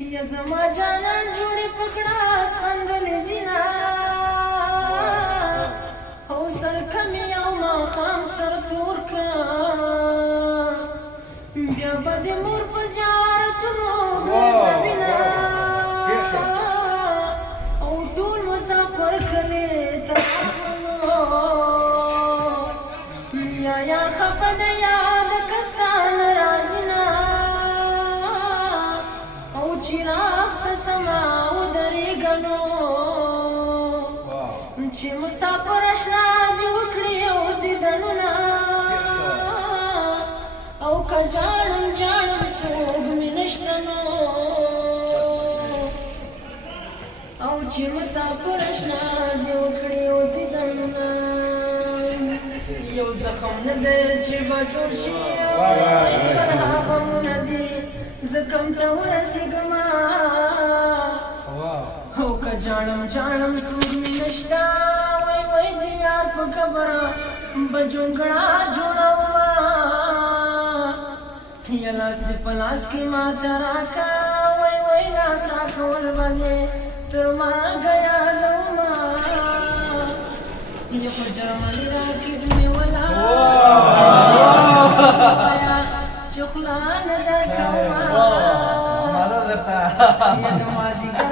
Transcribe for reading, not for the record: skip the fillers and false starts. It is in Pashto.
یا زما جانان جوړې پکړه سندلې دینا او سر کمی او ماښام سر تور کا بیا به د مور په زیارتونو ګرځوینه او ټول مسافر کلي ته یا خفه د یاد کستان راځینه او چراغ ته سما ودرېږنو چې مسافر اشنا دې وکړي او دیدنونه او که جاړم جاړم څوک مې نشته نو او چې مسافر اشنا دې وکړي او دیدنونه یو زخم نه دی چې به جوړ شي تنها غمونه دي زه کم ته ورسېږمه او که جاړم جاړم څوک مې نشته وای وای د یار په خبره به جونګړه جوړومه یا لاس دې په لاس کې ماته راکه وای وای لاس راکول به دې تر مرګه یادومه یا په جرمني راکټ مې ولاړ چې خوله نه درکومه یا د مازدیګر